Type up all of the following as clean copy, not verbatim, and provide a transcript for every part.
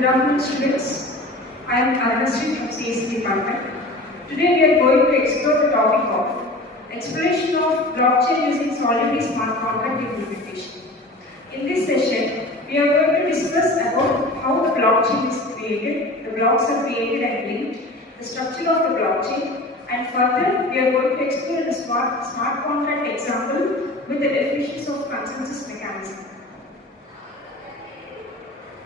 Good afternoon, students. I am Arunasree from CSE department. Today we are going to explore the topic of exploration of blockchain using Solidity smart contract implementation. In this session, we are going to discuss about how the blockchain is created, the blocks are created and linked, the structure of the blockchain, and further we are going to explore the smart contract example with the definitions of consensus mechanism.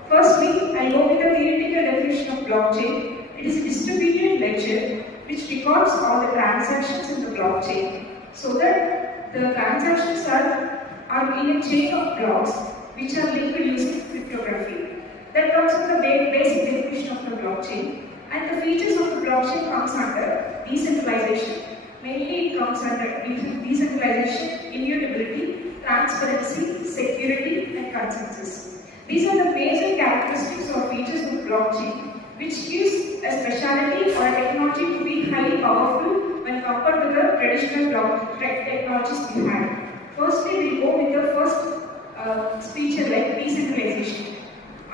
Firstly, I go with the theoretical definition of blockchain. It is a distributed ledger which records all the transactions in the blockchain so that the transactions are in a chain of blocks which are linked using cryptography. That comes with the basic definition of the blockchain, and the features of the blockchain comes under decentralization. Mainly it comes under decentralization, immutability, transparency, security and consensus. These are the major characteristics or features of the blockchain which gives a speciality or a technology to be highly powerful when compared with the traditional block technologies we had. Firstly, we will go with the first feature like decentralization.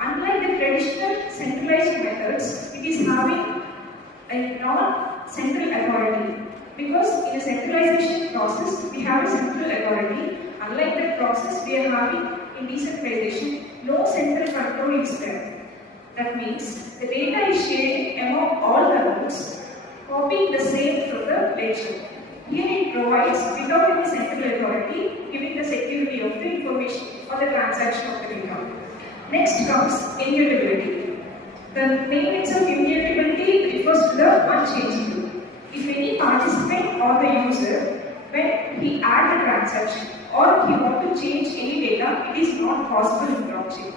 Unlike the traditional centralized methods, it is having a non-central authority. Because in a centralization process, we have a central authority. Unlike that process, we are having in decentralization, no central control is there. That means the data is shared among all the nodes, copying the same from the ledger. Here it provides without any central authority, giving the security of the information or the transaction of the data. Next comes immutability. The name itself, immutability, refers to the unchangeable. If any participant or the user, when he adds the transaction or he wants to change any data, it is not possible in blockchain.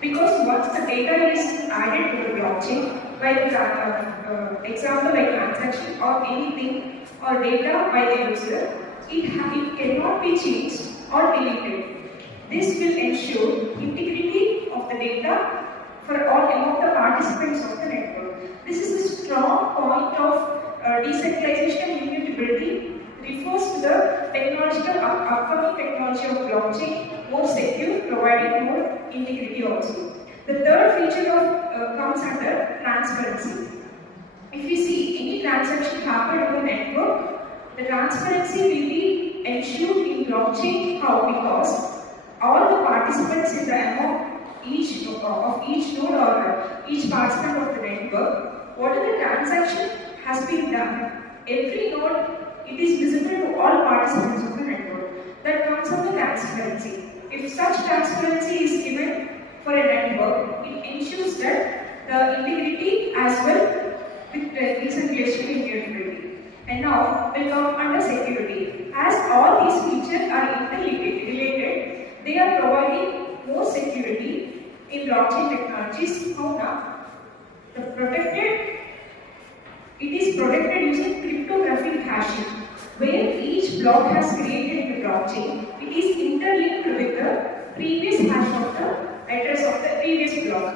Because once the data is added to the blockchain, by the example like transaction or anything or data by the user, it cannot be changed or deleted. This will ensure integrity of the data for all among the participants of the network. This is a strong point of decentralization and immutability. Refers to the upcoming technology of blockchain, more secure, providing more integrity also. The third feature comes under transparency. If we see any transaction happen in the network, the transparency will be ensured in blockchain. How? Because all the participants in the among each node or each participant of the network, what are the transaction has been done. Every node it is visible to all participants of the network. That comes under transparency. If such transparency is given for a network, it ensures that the integrity as well with the decentralization and immutability. And now we come under security. As all these features are interrelated, they are providing more security in blockchain technologies. How now? It is protected using cryptographic hashing, where each block has created in the blockchain. It is interlinked with the previous hash of the address of the previous block.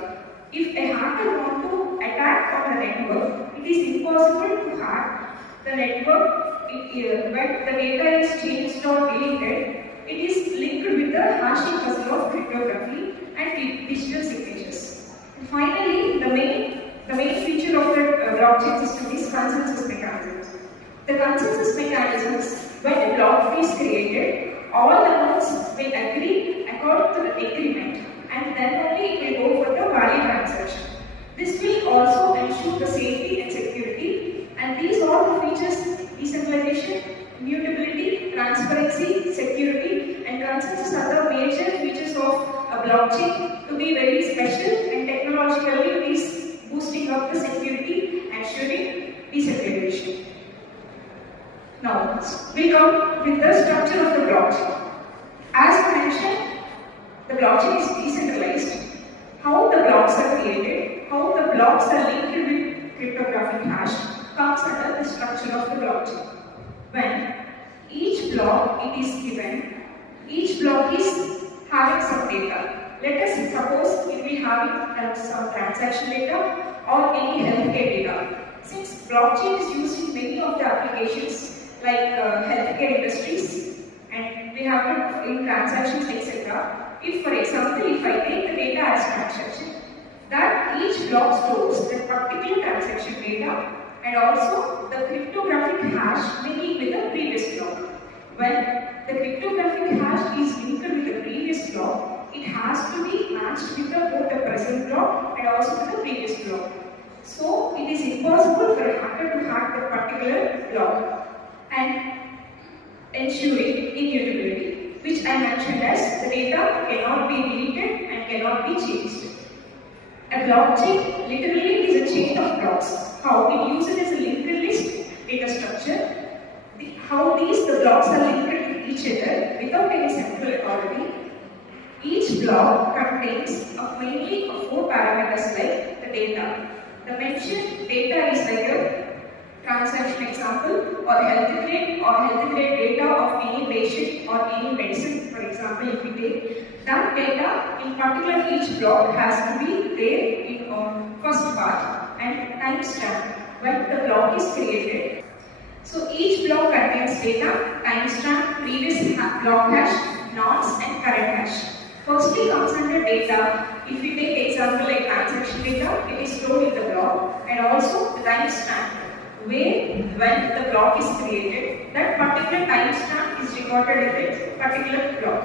If a hacker wants to attack on the network, it is impossible to hack the network when the data is changed or deleted. It is linked with the hashing puzzle of cryptography and digital signatures. And finally, the main feature of the blockchain system is consensus mechanisms. The consensus mechanisms, when a block is created, all the nodes will agree according to the agreement, and then only it will go for the valid transaction. This will also ensure the safety and security, and these are the features: decentralization, immutability, transparency, security, and consensus are the major features of a blockchain to be very special, and technologically it is boosting up the security and ensuring decentralization. Now, we come with the structure of the blockchain. As mentioned, the blockchain is decentralized. How the blocks are created, how the blocks are linked with cryptographic hash comes under the structure of the blockchain. When each block it is given, each block is having some data. Let us suppose it will having some transaction data or any healthcare data. Since blockchain is used in many of the applications like healthcare industries, and we have it in transactions, etc. If, for example, if I take the data as transaction, that each each block stores that particular transaction data and also the cryptographic hash linking with the previous block. When the cryptographic hash is linked with the previous block, it has to be matched with both the present block and also with the previous block. So it is impossible for a hacker to hack the particular block and ensuring immutability, which I mentioned as the data cannot be deleted and cannot be changed. A blockchain literally is a chain of blocks. How it uses as a linked list data structure. How the blocks are linked with each other without any central authority. Each block contains mainly 4 parameters like the data. The mentioned data is like a transaction example or health grade data of any patient or any medicine. For example, if we take that data, in particular each block has to be there in first part and timestamp when the block is created. So each block contains data, timestamp, previous block hash, nonce and current hash. Firstly comes under data. If we take example like transaction data, it is stored in the block and also the timestamp when the block is created, that particular timestamp is recorded in its particular block.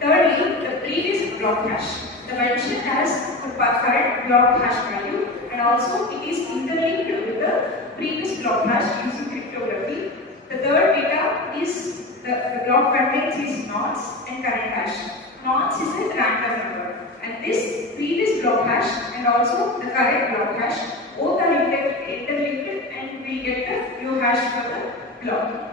Thirdly, the previous block hash. The mention has the current block hash value and also it is interlinked with the previous block hash using cryptography. The third data is the block contains is nonce and current hash. Nonce is a random number and this previous block hash and also the current block hash both are interlinked and we get the new hash for the block.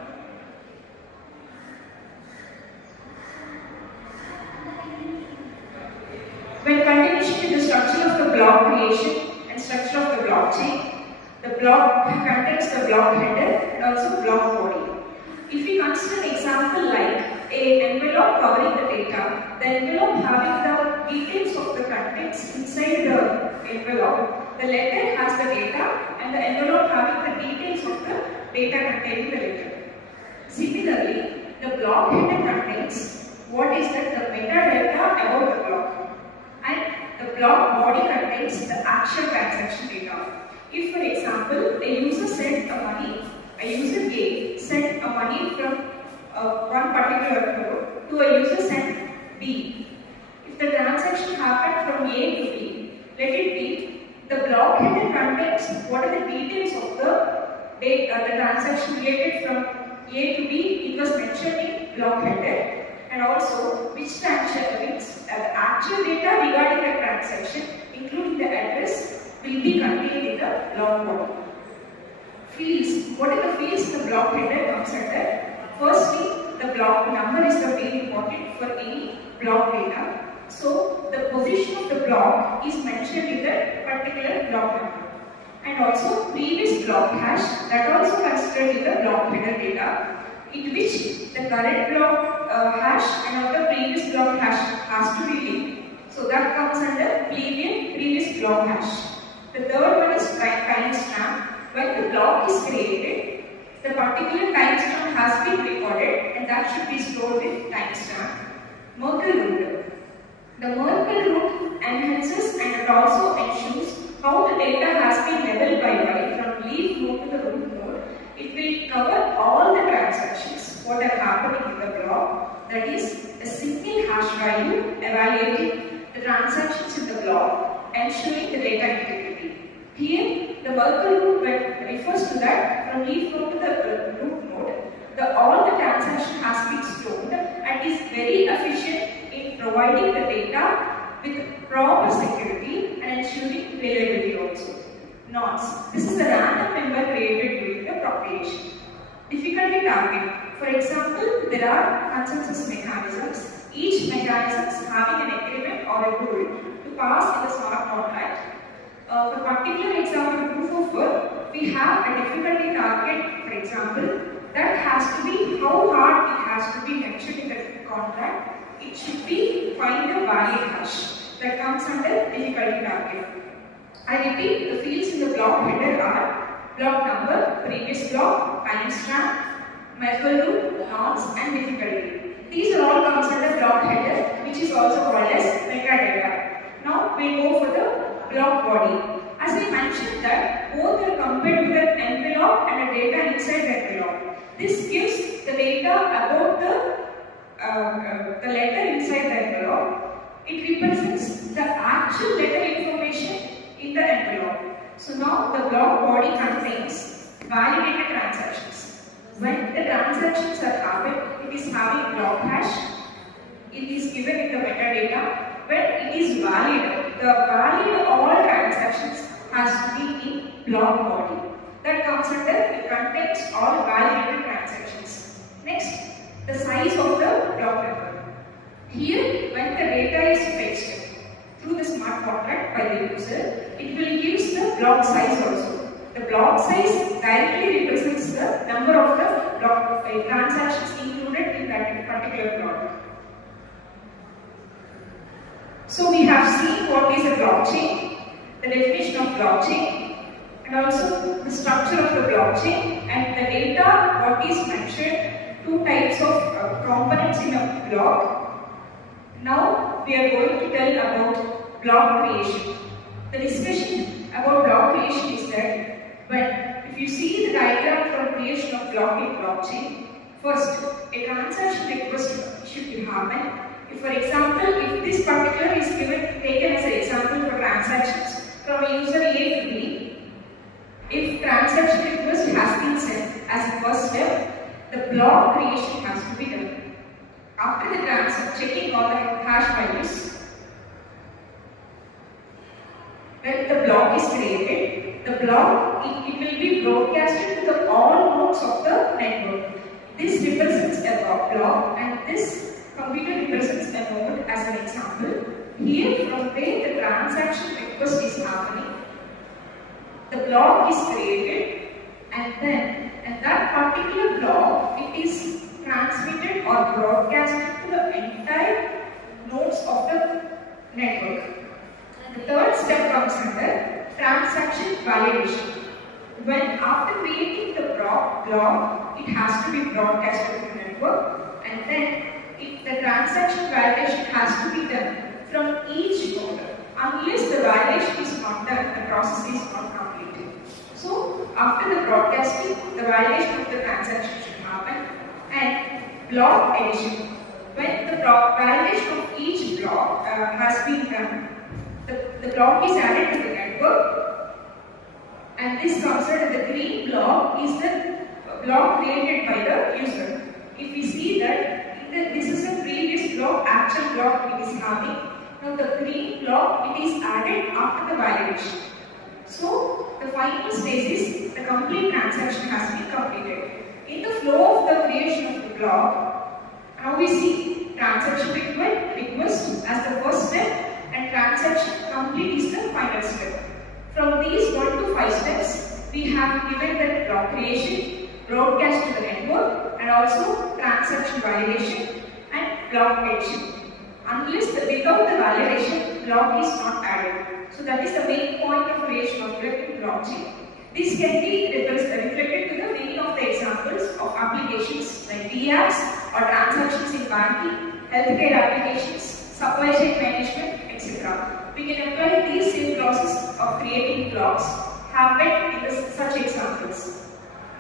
When continuation with the structure of the block creation and structure of the blockchain, the block contains the block header and also block body. If we consider an example like an envelope covering the data, the envelope having the details of the contents inside the envelope, the letter has the data and the envelope having the details of the data containing the letter. Similarly, the block header contains what is that the metadata about the block and the block body contains the actual transaction data. If for example, a user sent a user A sent money from one particular node to a user sent B. If the transaction happened from A to B, let it be the block header contains what are the details of the transaction related from A to B. It was mentioned in block header and also which the actual data regarding the transaction, including the address, will be contained in the block body. Fields. What are the fields the block header comes under? Firstly, the block number is the very important for any block data. So, the position of the block is mentioned in the particular block number. And also, previous block hash that also considered in the block header data, in which the current block hash and the previous block hash has to be linked. So, that comes under previous block hash. The third one is timestamp. When the block is created, the particular timestamp has been recorded and that should be stored with timestamp. Merkle root. The Merkle root enhances and it also ensures how the data has been leveled by byte from leaf node to the root node. It will cover all the transactions what are happening in the block, that is a single hash value evaluating the transactions in the block, ensuring the data integrity. Here, the Merkle root refers to that from leaf node to the root node, all the transaction has been stored and is very efficient in providing the data with proper security and ensuring reliability also. Nonce. This is a random number created during the propagation. Difficulty target. For example, there are consensus mechanisms. Each mechanism having an agreement or a rule to pass in the smart contract. For particular example, proof of work, we have a difficulty target, for example, that has to be how hard it has to be mentioned in the contract. It should be find the valid hash that comes under difficulty target. I repeat, the fields in the block header are block number, previous block, timestamp, Merkle root, nonce and difficulty. These are all comes under block header, which is also called as metadata. Now we go for the block body. as I mentioned that both are compared with an envelope and a data inside the envelope. This gives the data about the letter inside the envelope. It represents the actual letter information in the envelope. So now the block body contains validated transactions. When the transactions are happened, it is having block hash. It is given in the metadata. When it is valid, the valid all transactions has to be in block body. That comes under, it contains all validated transactions. Next, the size of the block number. Here, when the data is fetched through the smart contract by the user, it will give the block size also. The block size directly represents the number of the block transactions included in that particular block. So we have seen what is a blockchain, the definition of blockchain, and also the structure of the blockchain and the data, what is mentioned, two types of components in a block. Now we are going to tell about block creation. The discussion about block creation is that if you see the diagram for creation of block in blockchain, first a transaction request should be happen. If, for example, if this particular is taken as an example for transactions from a user A to B, if transaction request has been sent as a first step, the block creation has to be done. After the checking all the hash values, when the block is created, the block it will be broadcasted to the all nodes of the network. This represents a block and this computer represents a node as an example. Here, from where the transaction request is happening, the block is created, and then that particular block it is transmitted or broadcasted to the entire nodes of the network. The third step comes under transaction validation. When after creating the block, it has to be broadcasted to the network, and then the transaction validation has to be done from each node. Unless the validation is not done, the process is not completed. So, after the broadcasting, the validation of the transaction should happen, and block addition. When the validation of each block has been done, the block is added to the network, and this comes under the green block is the block created by the user. If we see that this is a previous block, actual block it is having. Now the green block it is added after the validation. So the final stage is the complete transaction has been completed. In the flow of the creation of the block, now we see transaction request as the first step and transaction complete is the final step. From these 1 to 5 steps, we have given the block creation, broadcast to the network, and also transaction validation and block addition. Unless without the validation, block is not added. So that is the main point of creation of blockchain. This can be reflected to the many of the examples of applications like apps or transactions in banking, healthcare applications, supply chain management, etc. We can apply these same process of creating blocks happen in such examples.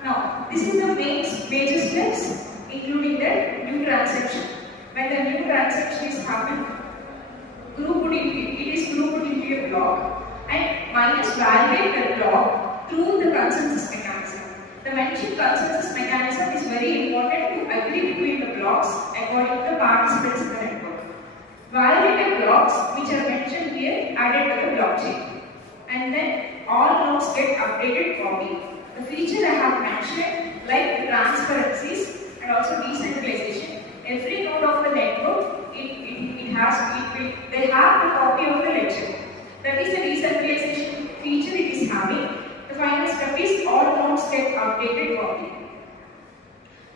Now, this is the major steps, including the new transaction. When the new transaction is happened, it is grouped into a block and minus validate the block through the consensus mechanism. The mentioned consensus mechanism is very important to agree between the blocks according to the participants in the network. Validated blocks, which are mentioned here, added to the blockchain, and then all nodes get updated copy. The feature I have mentioned, like the transparencies and also decentralization, every node of the network they have the copy of the ledger. That is the decentralization feature it is having. The final step is all nodes get updated copy.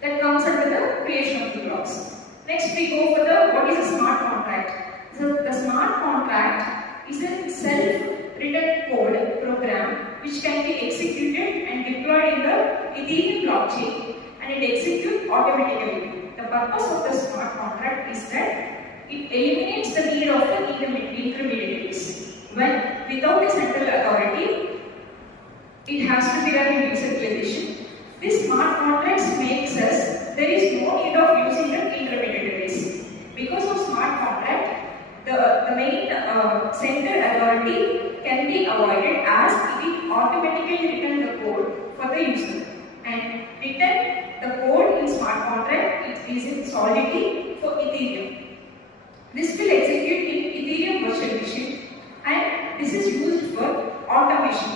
That comes under the creation of the blocks. Next we go for what is a smart contract. So the smart contract is a self-written code program which can be executed and deployed in the Ethereum blockchain, and it executes automatically. The purpose of the smart contract is that it eliminates the need of the intermediaries. When without a central authority. It has to be done in decentralization. This smart contracts makes us there is no need of using the intermediaries. Because of smart contract, the main central authority can be avoided as it automatically return the code for the user. And return the code in smart contract it is in Solidity for Ethereum. This will execute in Ethereum virtual machine and this is used for automation.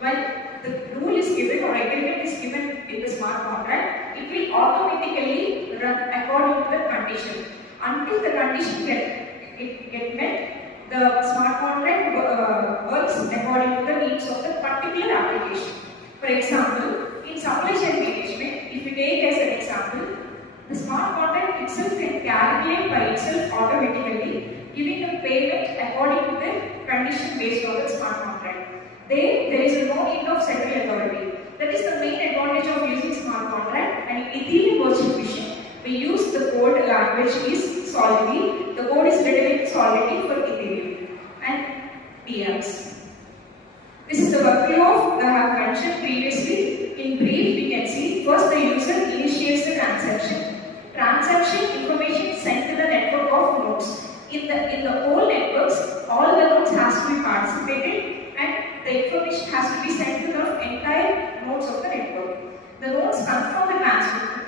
When the rule is given or agreement is given in the smart contract, it will automatically run according to the condition. Until the condition get met, the smart contract works according to the needs of the particular application. For example, in supply chain management, if you take as an example, the smart contract itself can calculate by itself automatically, giving the payment according to the condition based on the smart contract. There is no need of central authority. That is the main advantage of using smart contract. And in Ethereum virtual machine, we use the code language is Solidity. The code is written in Solidity for Ethereum and PMs. This is the workflow I have mentioned previously. In brief, we can see first the user initiates the transaction. Transaction information sent to the network of nodes. In the whole networks, all the nodes has to be participated and the information has to be sent to the entire nodes of the network. The nodes confirm the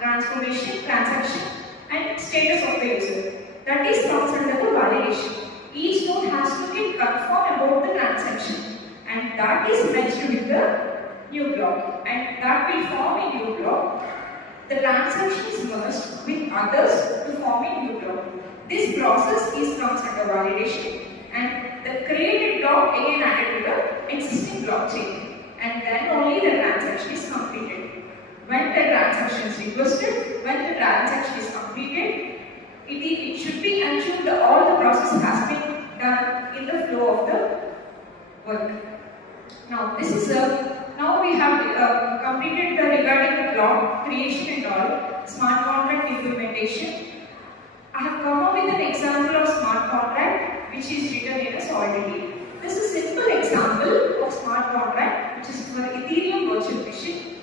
transformation, transaction and status of the user. That is comes under the validation. Each node has to be confirmed about the transaction and that is matched with the new block and that will form a new block. The transaction is merged with others to form a new block. This process comes under validation and the created block again added to the existing blockchain and then only the transaction is completed. When the transaction is requested, when the transaction is completed, it should be ensured that all the process has been done in the flow of the work. Now this is now we have completed regarding the block creation and all smart contract implementation. I have come up with an example of smart contract which is written in a Solidity. This is a simple example of smart contract which is for Ethereum virtual machine.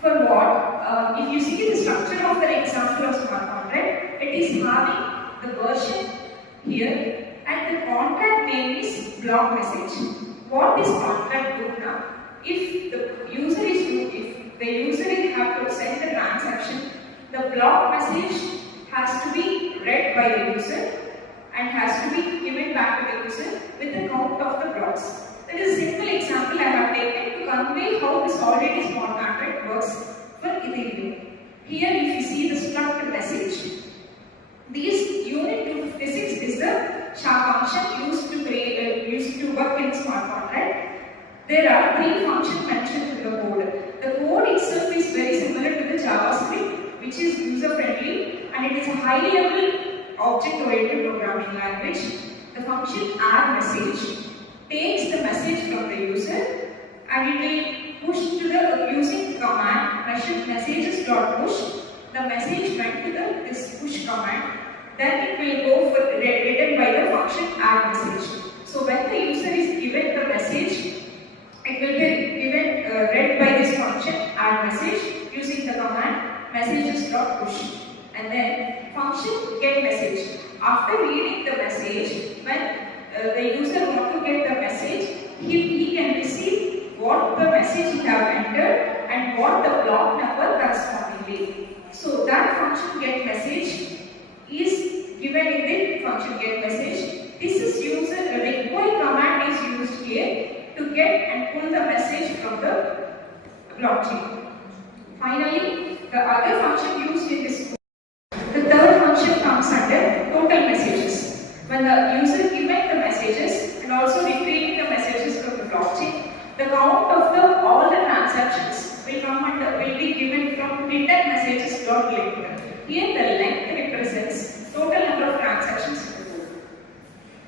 For what? If you see the structure of the example of smart contract, it is having the version here and the contract name is block message. What this contract do now? If the user is have to send the transaction, the block message has to be read by the user and has to be given back to the user with the count of the blocks. That is a simple example I have taken to convey how the Solidity smart contract works for Ethereum. Here if you see the struct message, this unit 256 is the SHA function used to work in smart contract. There are three functions mentioned in the code. The code itself is very similar to the JavaScript, which is user-friendly and it is a high-level object-oriented programming language. The function add message takes the message from the user and it will push to the using command messages.push. The message went to this push command. Then it will go for written by the function add message. So when the user is given the message, it will be given read by this function add message using the command messages.push and then function get message. After reading the message, when the user wants to get the message, he can receive what the message he have entered and what the block number correspondingly. So that function get message is given in the function get message. This is user require command is used here to get and pull the message from the blockchain. Finally, the other function used in this code, the third function comes under total messages. When the user given the messages and also retrieving the messages from the blockchain, the count of all the transactions will be given from return messages dot length. Here the length represents total number of transactions in the code.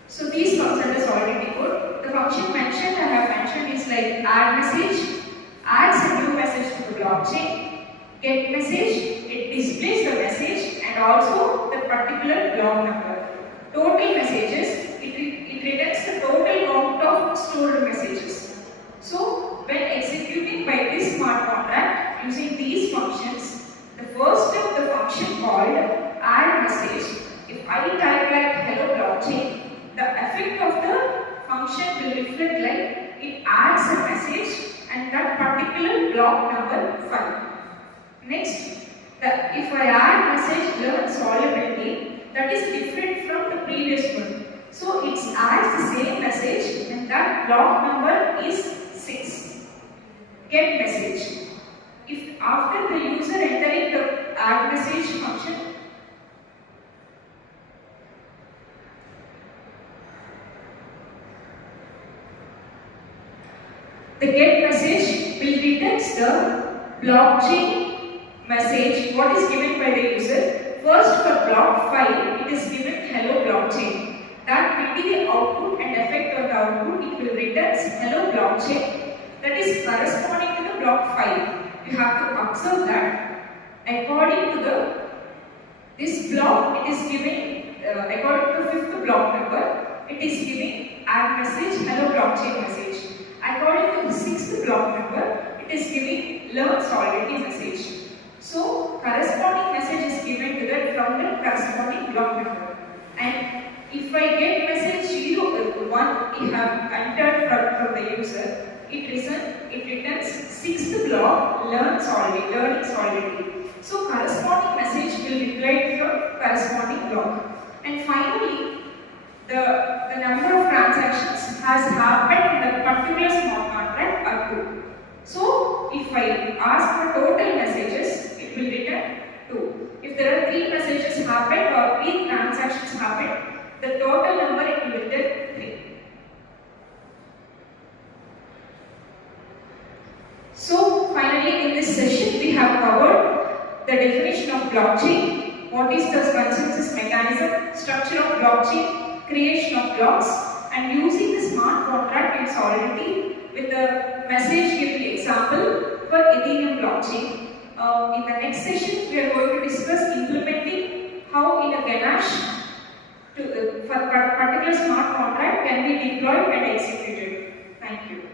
So these comes under Solidity code. The function mentioned I have mentioned is like add message, adds a new message to the blockchain, get message, it displays the message and also the particular block number. Total messages, it returns the total count of stored messages. So when executing by this smart contract using these functions, the first step the function called add message. If I type like hello blockchain, the effect of the function will reflect like it adds a message and that particular block number 5. Next, if I add message learn solidity, that is different from the previous one. So it adds the same message and that block number is 6. Get message. If after the user entering the add message function, the get message will return the blockchain message what is given by the user. First for block 5 it is given hello blockchain. That will be the output and effect on the output. It will return hello blockchain that is corresponding to the block 5. You have to observe that according to this block it is giving according to the 5th block number it is giving add message hello blockchain message. According to the 6th block number it is giving learn solidity message. So corresponding message is given to that from the corresponding block number. And if I get message 0 or 1 you have entered from the user, it returns 6th block learning solidity. So corresponding message will reply from corresponding block. And finally, the number of transactions has happened in the particular smart contract are 2. So if I ask for total messages, it will return 2. If there are 3 messages happened or 3 transactions happened, the total number it will return 3. So finally in this session we have covered the definition of blockchain, what is the consensus mechanism, structure of blockchain, creation of blocks, and using the smart contract in Solidity with the message giving example for Ethereum blockchain. In the next session we are going to discuss implementing how in a ganache for particular smart contract can be deployed and executed. Thank you.